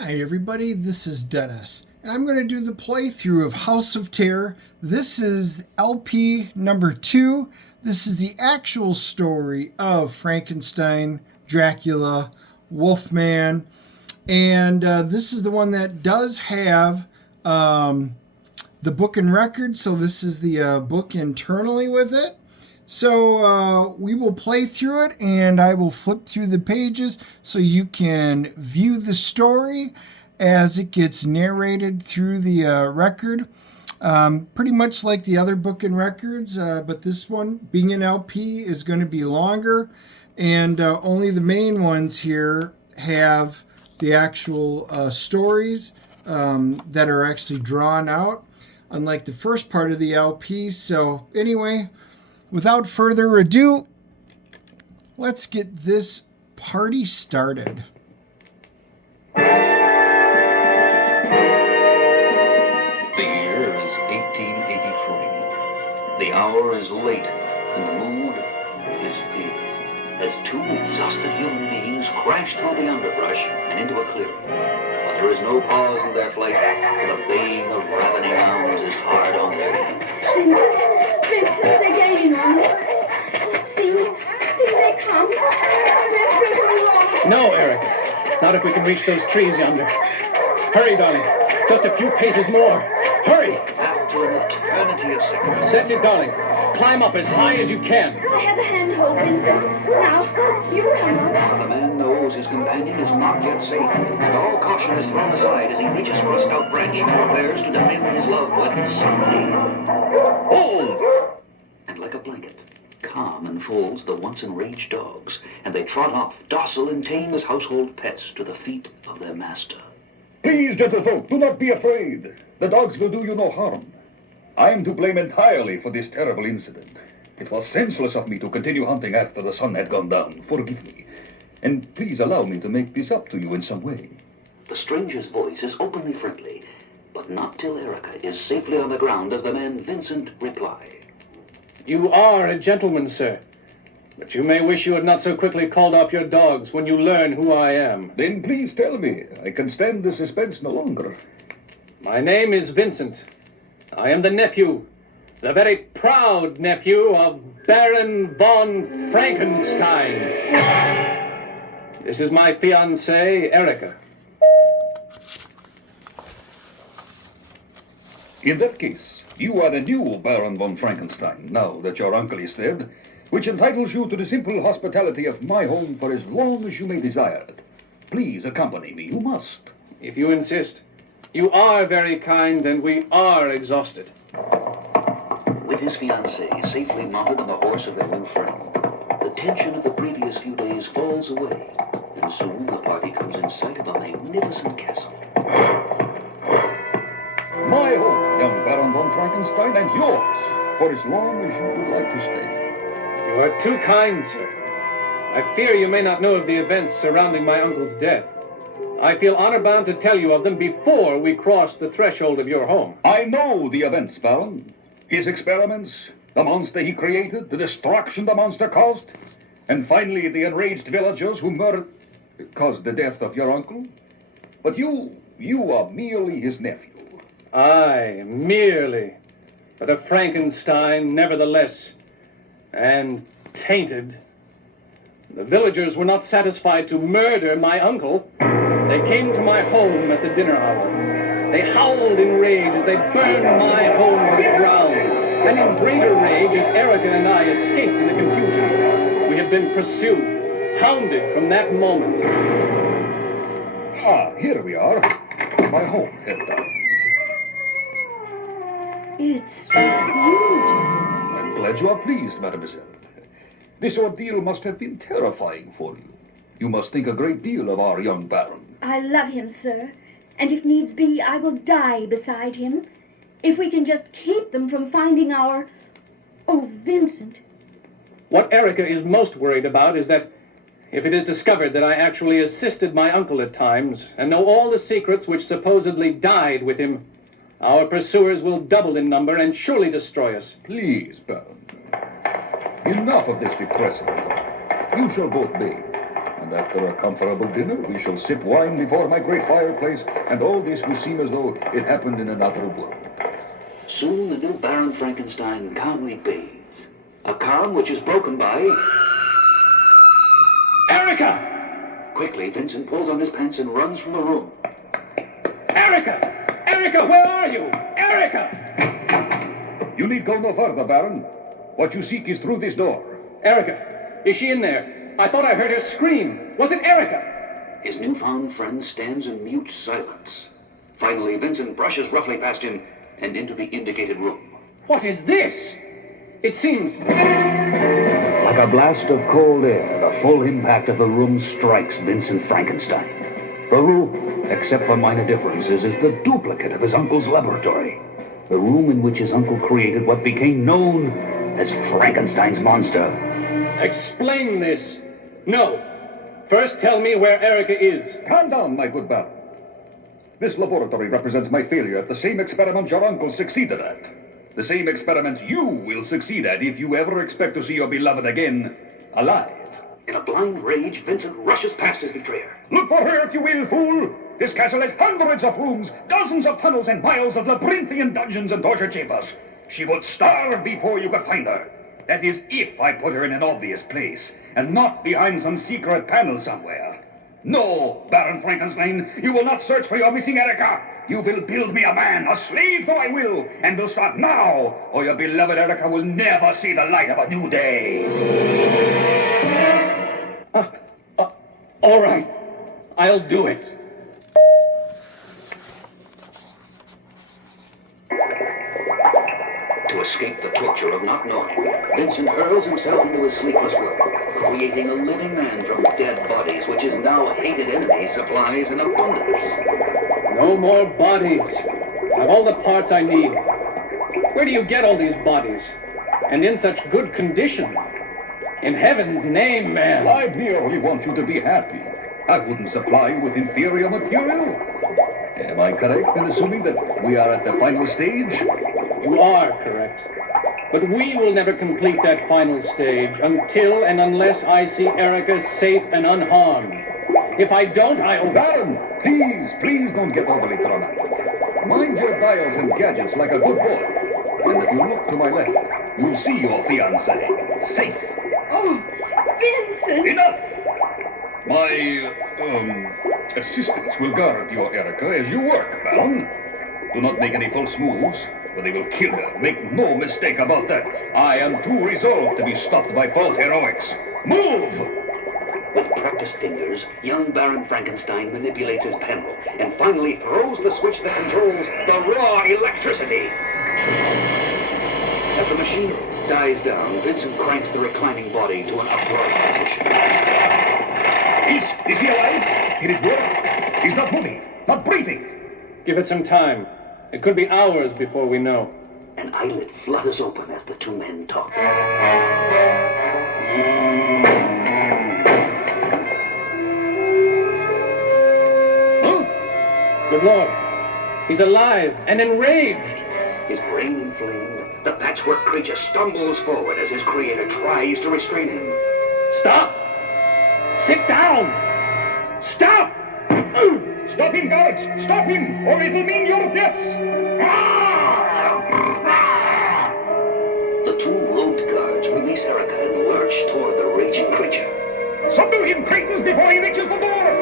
Hi everybody, this is Dennis, and I'm going to do the playthrough of House of Terror. This is LP number 2. This is the actual story of Frankenstein, Dracula, Wolfman, and this is the one that does have the book and record, so this is the book internally with it. So we will play through it, and I will flip through the pages so you can view the story as it gets narrated through the record. Pretty much like the other book and records, but this one, being an LP, is going to be longer, and only the main ones here have the actual stories that are actually drawn out, unlike the first part of the LP. So anyway, without further ado, let's get this party started. The year is 1883. The hour is late, and the mood is fear, as two exhausted human beings crash through the underbrush and into a clearing. But there is no pause in their flight, for the baying of ravening hounds is hard on their heels. Vincent, they're gaining on us. See, they come. Vincent, we're lost. No, Eric. Not if we can reach those trees yonder. Hurry, darling. Just a few paces more. Hurry! After an eternity of seconds, That's it, darling. Climb up as high as you can. I have a handhold, Vincent. Now, you come up. but the man knows his companion is not yet safe, and all caution is thrown aside as he reaches for a stout branch and prepares to defend his loved when suddenly, Hold! and like a blanket, calm enfolds the once enraged dogs, and they trot off, docile and tame as household pets, to the feet of their master. Please, gentlefolk, do not be afraid. The dogs will do you no harm. I am to blame entirely for this terrible incident. It was senseless of me to continue hunting after the sun had gone down. Forgive me. And please allow me to make this up to you in some way. The stranger's voice is openly friendly, but not till Erica is safely on the ground does the man Vincent reply. You are a gentleman, sir. But you may wish you had not so quickly called off your dogs when you learn who I am. Then please tell me. I can stand the suspense no longer. My name is Vincent. I am the nephew, the very proud nephew of Baron von Frankenstein. This is my fiancée, Erica. In that case, you are the new Baron von Frankenstein, now that your uncle is dead, which entitles you to the simple hospitality of my home for as long as you may desire it. Please accompany me. You must. If you insist. You are very kind, and we are exhausted. With his fiancée safely mounted on the horse of their new friend, the tension of the previous few days falls away, and soon the party comes in sight of a magnificent castle. My home, young Baron von Frankenstein, and yours, for as long as you would like to stay. You are too kind, sir. I fear you may not know of the events surrounding my uncle's death. I feel honor-bound to tell you of them before we cross the threshold of your home. I know the events, Baron. His experiments, the monster he created, the destruction the monster caused, and finally the enraged villagers who caused the death of your uncle. But you are merely his nephew. Aye, merely. But a Frankenstein, nevertheless. And tainted. The villagers were not satisfied to murder my uncle. They came to my home at the dinner hour. They howled in rage as they burned my home to the ground. And in greater rage as Erica and I escaped in the confusion. We have been pursued, hounded from that moment. Ah, here we are. My home, Hilda. It's beautiful. I'm glad you are pleased, mademoiselle. This ordeal must have been terrifying for you. You must think a great deal of our young Baron. I love him, sir. And if needs be, I will die beside him. If we can just keep them from finding our... Oh, Vincent. What Erica is most worried about is that if it is discovered that I actually assisted my uncle at times and know all the secrets which supposedly died with him, our pursuers will double in number and surely destroy us. Please, Baron. Enough of this depressing talk. You shall both bathe. And after a comfortable dinner, we shall sip wine before my great fireplace, and all this will seem as though it happened in another world. Soon the new Baron Frankenstein calmly bathes. A calm which is broken by... Erica! Quickly, Vincent pulls on his pants and runs from the room. Erica! Erica, where are you? Erica! You need go no further, Baron. What you seek is through this door. Erica, is she in there? I thought I heard her scream. Was it Erica? His newfound friend stands in mute silence. Finally, Vincent brushes roughly past him and into the indicated room. What is this? It seems... Like a blast of cold air, the full impact of the room strikes Vincent Frankenstein. The room, except for minor differences, is the duplicate of his uncle's laboratory. The room in which his uncle created what became known as Frankenstein's monster. Explain this. No. First tell me where Erica is. Calm down, my good Baron. This laboratory represents my failure at the same experiment your uncle succeeded at. The same experiments you will succeed at if you ever expect to see your beloved again, alive. In a blind rage, Vincent rushes past his betrayer. Look for her if you will, fool! This castle has hundreds of rooms, dozens of tunnels, and miles of labyrinthian dungeons and torture chambers. She would starve before you could find her. That is, if I put her in an obvious place, and not behind some secret panel somewhere. No, Baron Frankenstein, you will not search for your missing Erica. You will build me a man, a slave though I will, and will start now, or your beloved Erica will never see the light of a new day. All right. I'll do it. To escape the torture of not knowing, Vincent hurls himself into his sleepless work, creating a living man from dead bodies, which his now hated enemy supplies in abundance. No more bodies. I've all the parts I need. Where do you get all these bodies? And in such good condition? In heaven's name, man. I merely want you to be happy. I wouldn't supply you with inferior material. Am I correct in assuming that we are at the final stage? You are correct. But we will never complete that final stage until and unless I see Erica safe and unharmed. If I don't, I'll... Baron, please don't get overly dramatic. Mind your dials and gadgets like a good boy. And if you look to my left, you'll see your fiancée, safe. Oh, Vincent! Enough! My, assistants will guard your Erica as you work, Baron. Do not make any false moves, or they will kill her. Make no mistake about that. I am too resolved to be stopped by false heroics. Move! With practiced fingers, young Baron Frankenstein manipulates his panel and finally throws the switch that controls the raw electricity. As the machine dies down, Vincent cranks the reclining body to an upright position. Is he alive? Did it work? He's not moving, not breathing. Give it some time. It could be hours before we know. An eyelid flutters open as the two men talk. Good Lord. He's alive and enraged. His brain inflamed, the patchwork creature stumbles forward as his creator tries to restrain him. Stop! Sit down! Stop! Stop him, guards! Stop him, or it will mean your deaths! The two robed guards release Erica and lurch toward the raging creature. Subdue him, Cretans, before he reaches the door!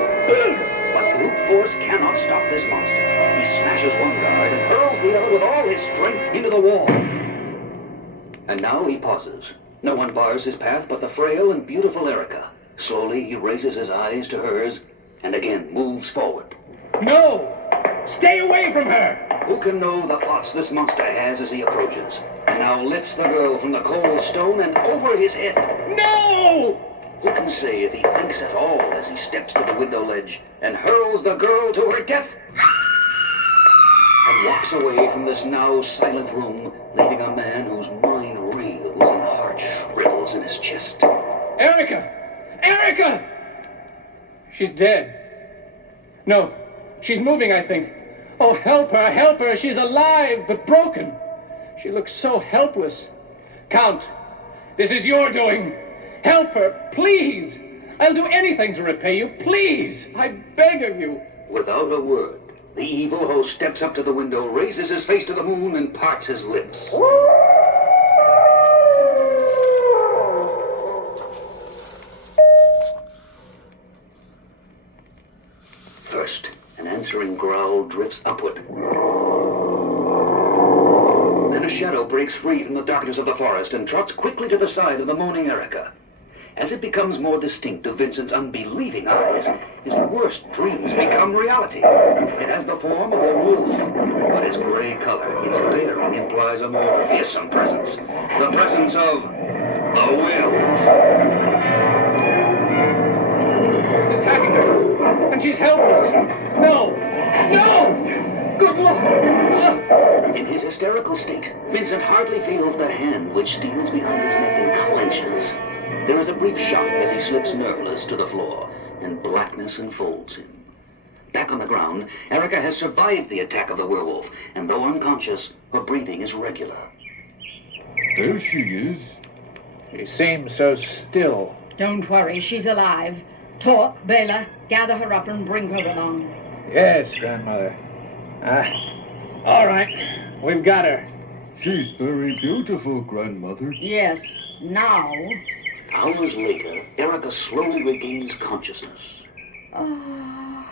But brute force cannot stop this monster. He smashes one guard and hurls the other with all his strength into the wall. And now he pauses. No one bars his path but the frail and beautiful Erica. Slowly he raises his eyes to hers and again moves forward. No! Stay away from her! Who can know the thoughts this monster has as he approaches? And now lifts the girl from the cold stone and over his head. No! Who can say if he thinks at all as he steps to the window ledge and hurls the girl to her death? And walks away from this now silent room, leaving a man whose mind reels and heart shrivels in his chest. Erica! Erica! She's dead. No, she's moving, I think. Oh, help her, she's alive, but broken. She looks so helpless. Count, this is your doing. Help her, please. I'll do anything to repay you. Please, I beg of you. Without a word, the evil host steps up to the window, raises his face to the moon, and parts his lips. First, an answering growl drifts upward. Then a shadow breaks free from the darkness of the forest and trots quickly to the side of the moaning Erica. As it becomes more distinct to Vincent's unbelieving eyes, his worst dreams become reality. It has the form of a wolf, but its gray color, its bearing, implies a more fearsome presence. The presence of the werewolf. It's attacking her, and she's helpless. No! No! Good Lord! In his hysterical state, Vincent hardly feels the hand which steals behind his neck and clenches. There is a brief shock as he slips nerveless to the floor, and blackness enfolds him. Back on the ground, Erica has survived the attack of the werewolf, and though unconscious, her breathing is regular. There she is. She seems so still. Don't worry, she's alive. Talk, Bela. Gather her up and bring her along. Yes, Grandmother. All right. We've got her. She's very beautiful, Grandmother. Yes, now. Hours later, Erica slowly regains consciousness. Oh.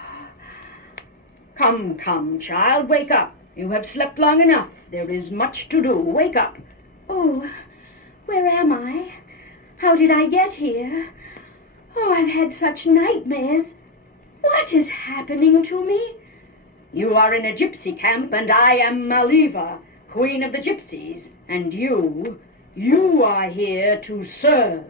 Come, child, wake up. You have slept long enough. There is much to do. Wake up. Oh, where am I? How did I get here? Oh, I've had such nightmares. What is happening to me? You are in a gypsy camp, and I am Maliva, queen of the gypsies. And you are here to serve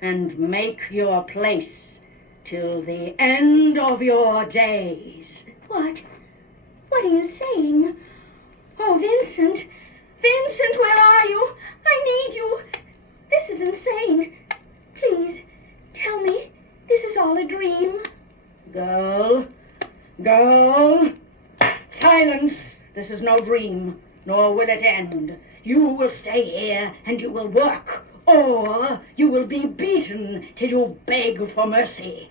and make your place till the end of your days. What? What are you saying? Oh, Vincent! Vincent, where are you? I need you. This is insane. Please, tell me this is all a dream. Girl, silence. This is no dream, nor will it end. You will stay here and you will work, or you will be beaten till you beg for mercy.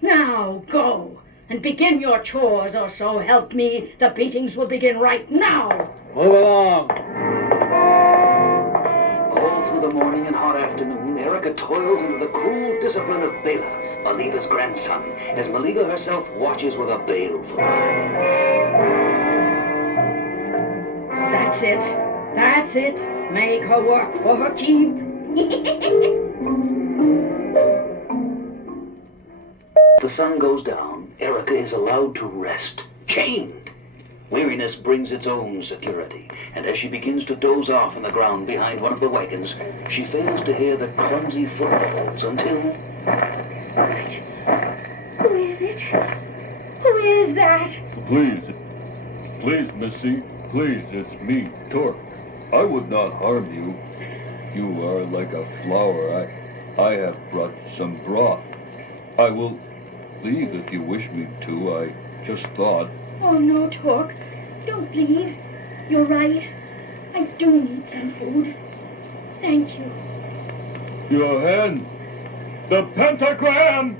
Now go and begin your chores, or so help me, the beatings will begin right now. Move along. All through the morning and hot afternoon, Erica toils into the cruel discipline of Bela, Maliva's grandson, as Maliva herself watches with a baleful eye. That's it. Make her work for her keep. The sun goes down. Erica is allowed to rest, chained. Weariness brings its own security, and as she begins to doze off on the ground behind one of the wagons, she fails to hear the clumsy footfalls until... Who is it? Who is that? Please, Missy. Please, it's me, Torque. I would not harm you. You are like a flower. I have brought some broth. I will leave if you wish me to. I just thought... Oh, no, Torque. Don't leave. You're right. I do need some food. Thank you. Your hand! The pentagram!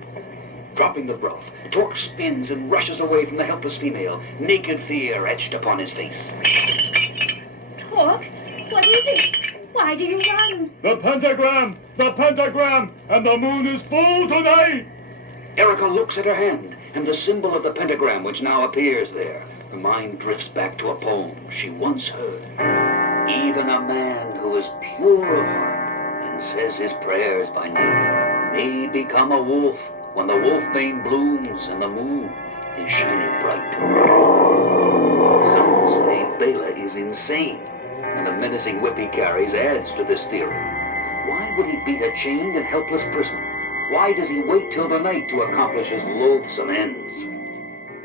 Dropping the broth, Torque spins and rushes away from the helpless female, naked fear etched upon his face. Torque, what is it? Why do you run? The pentagram! The pentagram! And the moon is full tonight! Erica looks at her hand, and the symbol of the pentagram which now appears there. Her mind drifts back to a poem she once heard. Even a man who is pure of heart and says his prayers by night may become a wolf when the wolfbane blooms and the moon is shining bright. Some say Bela is insane, and the menacing whip he carries adds to this theory. Why would he beat a chained and helpless prisoner? Why does he wait till the night to accomplish his loathsome ends?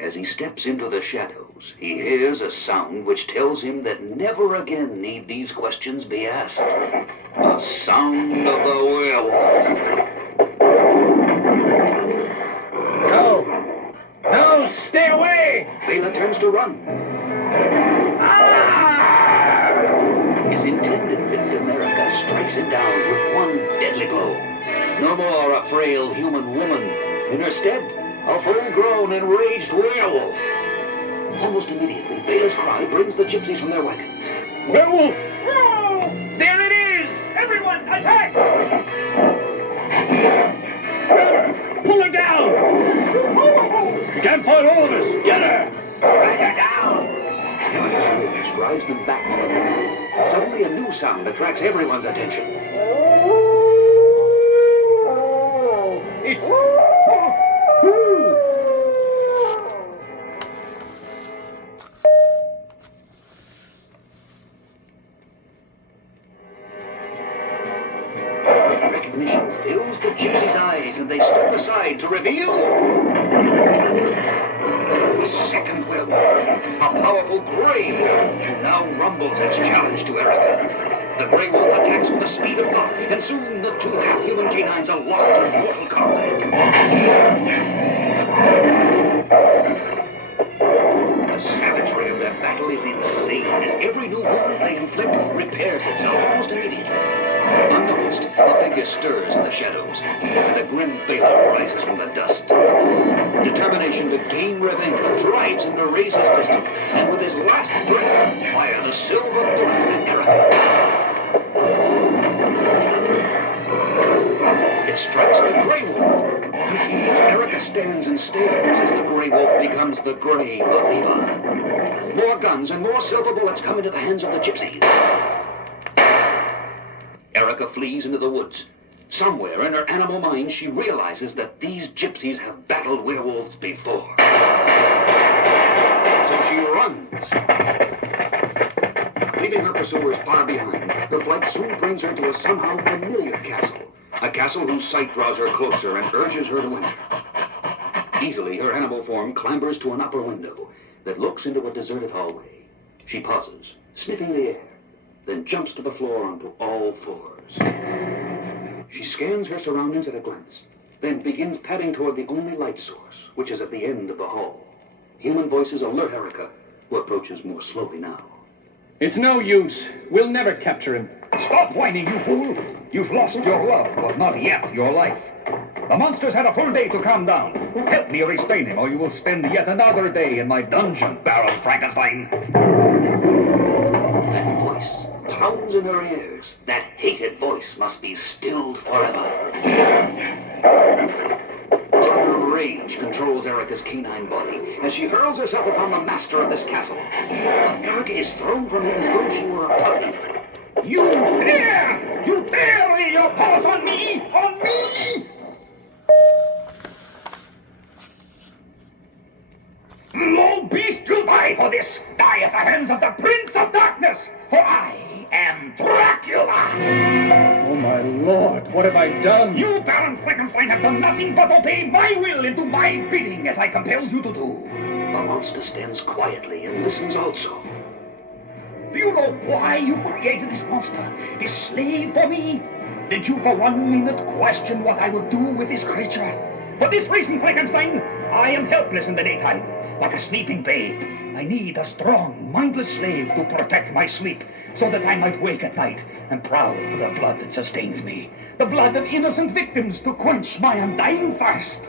As he steps into the shadows, he hears a sound which tells him that never again need these questions be asked. The sound of the werewolf. No, stay away! Bela turns to run. his intended victim, Erica, strikes him down with one deadly blow. No more a frail human woman. In her stead, a full-grown, enraged werewolf. Almost immediately, Bela's cry brings the gypsies from their wagons. Werewolf! There it is! Everyone, attack! Pull her down! You can't fight all of us! Get her! Drag her down! Erica's rage drives them back on the trail. Suddenly, a new sound attracts everyone's attention. It's... Recognition fills the gypsies' eyes, and they step aside to reveal a second werewolf, a powerful gray werewolf who now rumbles its challenge to Erica. The gray wolf attacks with the speed of thought, and soon the two half-human canines are locked in mortal combat. The savagery of their battle is insane, as every new wound they inflict repairs itself almost immediately. Unnoticed, a figure stirs in the shadows, and a grim Bela rises from the dust. Determination to gain revenge drives him to raise his pistol, and with his last breath, fire the silver bullet at Erica. It strikes the Grey Wolf. Confused, Erica stands and stares as the Grey Wolf becomes the Grey Believer. More guns and more silver bullets come into the hands of the gypsies. Erica flees into the woods. Somewhere in her animal mind, she realizes that these gypsies have battled werewolves before. So she runs. Leaving her pursuers far behind, her flight soon brings her to a somehow familiar castle. A castle whose sight draws her closer and urges her to enter. Easily, her animal form clambers to an upper window that looks into a deserted hallway. She pauses, sniffing the air, then jumps to the floor onto all fours. She scans her surroundings at a glance, then begins padding toward the only light source, which is at the end of the hall. Human voices alert Erica, who approaches more slowly now. It's no use. We'll never capture him. Stop whining, you fool! You've lost your love, but not yet your life. The monster's had a full day to calm down. Help me restrain him, or you will spend yet another day in my dungeon, Baron Frankenstein. That voice pounds in her ears. That hated voice must be stilled forever. Utter rage controls Erica's canine body as she hurls herself upon the master of this castle. But Erica is thrown from him as though she were a puppy. You dare! You dare lay your paws on me! On me! Low beast, you'll die for this! Die at the hands of the Prince of Darkness! For I am Dracula! Oh, my lord, what have I done? You, Baron Frankenstein, have done nothing but obey my will and do my bidding as I compelled you to do. The monster stands quietly and listens also. Do you know why you created this monster, this slave for me? Did you for 1 minute question what I would do with this creature? For this reason, Frankenstein, I am helpless in the daytime, like a sleeping babe. I need a strong, mindless slave to protect my sleep, so that I might wake at night and prowl for the blood that sustains me, the blood of innocent victims to quench my undying thirst.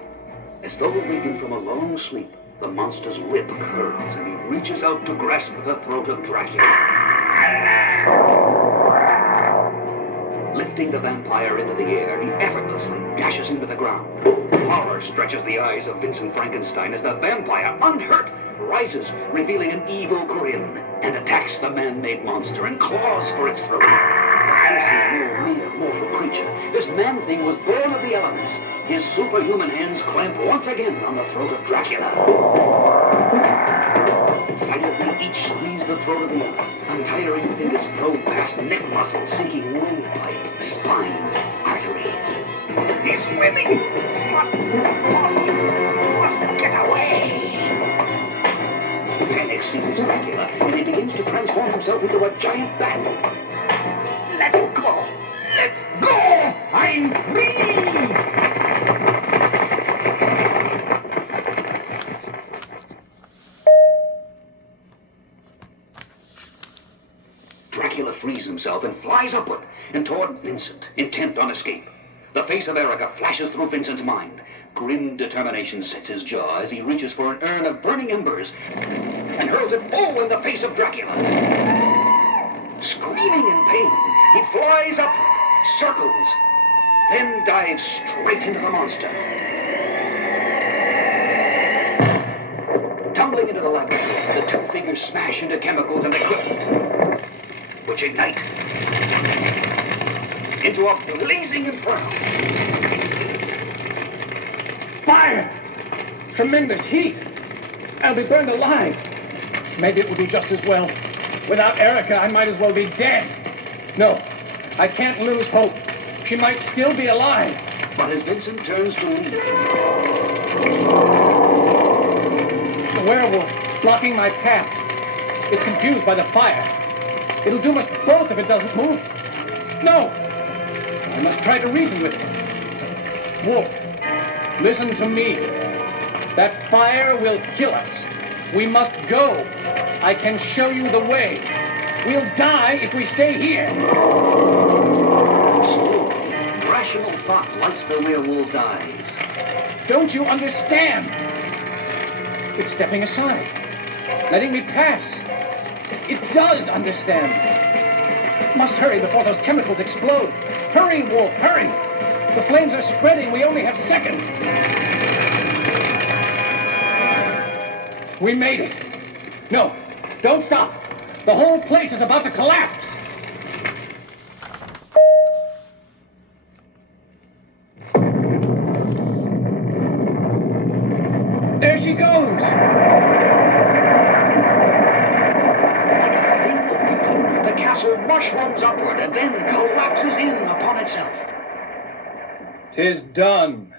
As though awakened from a long sleep, the monster's lip curls and he reaches out to grasp the throat of Dracula. Lifting the vampire into the air, he effortlessly dashes him to the ground. Horror stretches the eyes of Vincent Frankenstein as the vampire, unhurt, rises, revealing an evil grin, and attacks the man-made monster and claws for its throat. But this is no mere mortal creature. This man-thing was born of the elements. His superhuman hands clamp once again on the throat of Dracula. Silently, each squeeze the throat of the other. Untiring fingers probe past neck muscles, seeking windpipe, spine, arteries. He's swimming! Must get away! Panic seizes Dracula, and he begins to transform himself into a giant bat. Let go! Let go! I'm free! Dracula frees himself and flies upward and toward Vincent, intent on escape. The face of Erica flashes through Vincent's mind. Grim determination sets his jaw as he reaches for an urn of burning embers and hurls it full in the face of Dracula. Screaming in pain, he flies upward, circles, then dives straight into the monster. Tumbling into the laboratory, the two figures smash into chemicals and equipment, which ignite into a blazing inferno. Fire! Tremendous heat! I'll be burned alive. Maybe it would be just as well. Without Erica, I might as well be dead. No, I can't lose hope. She might still be alive. But as Vincent turns to leave, The werewolf blocking my path. It's confused by the fire. It'll doom us both if it doesn't move. No! I must try to reason with it. Wolf, listen to me. That fire will kill us. We must go. I can show you the way. We'll die if we stay here. slowly, rational thought lights the werewolf's eyes. Don't you understand? It's stepping aside, letting me pass. It does understand. Must hurry before those chemicals explode. Hurry, Wolf, hurry! The flames are spreading. We only have seconds. We made it. No, don't stop. The whole place is about to collapse. There she goes. Like a thing of beauty, the castle mushrooms upward and then collapses in upon itself. 'Tis done.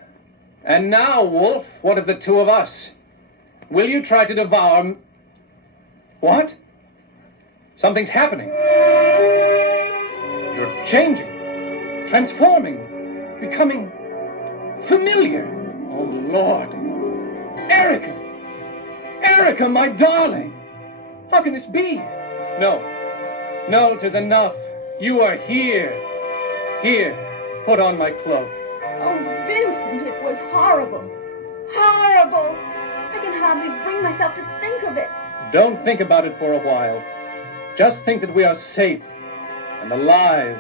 And now, Wolf, what of the two of us? Will you try to devour What? Something's happening. You're changing, transforming, becoming familiar. Oh, Lord. Erica! Erica, my darling! How can this be? No. No, 'tis enough. You are here. Here, put on my cloak. Oh, Vincent, it was horrible. Horrible. I can hardly bring myself to think of it. Don't think about it for a while. Just think that we are safe and alive,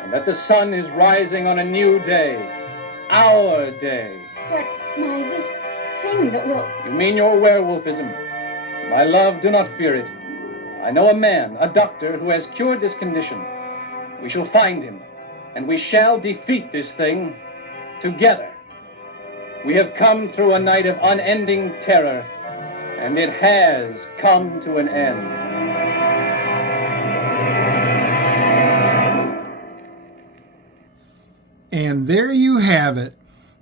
and that the sun is rising on a new day. Our day. But, this thing that will... You mean your werewolfism? My love, do not fear it. I know a man, a doctor, who has cured this condition. We shall find him, and we shall defeat this thing together. We have come through a night of unending terror, and it has come to an end. And there you have it.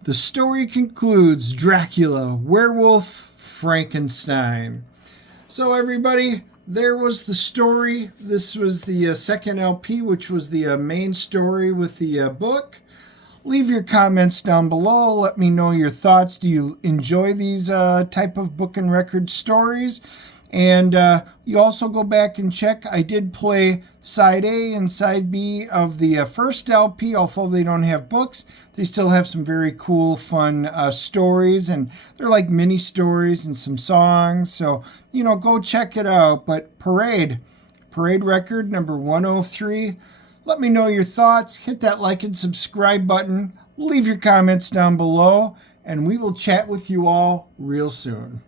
The story concludes Dracula, Werewolf, Frankenstein. So everybody, there was the story. This was the second LP, which was the main story with the book. Leave your comments down below. Let me know your thoughts. Do you enjoy these type of book and record stories? And you also go back and check. I did play Side A and Side B of the first LP, although they don't have books. They still have some very cool, fun stories, and they're like mini stories and some songs. So, go check it out. But Parade record number 103. Let me know your thoughts. Hit that like and subscribe button. Leave your comments down below, and we will chat with you all real soon.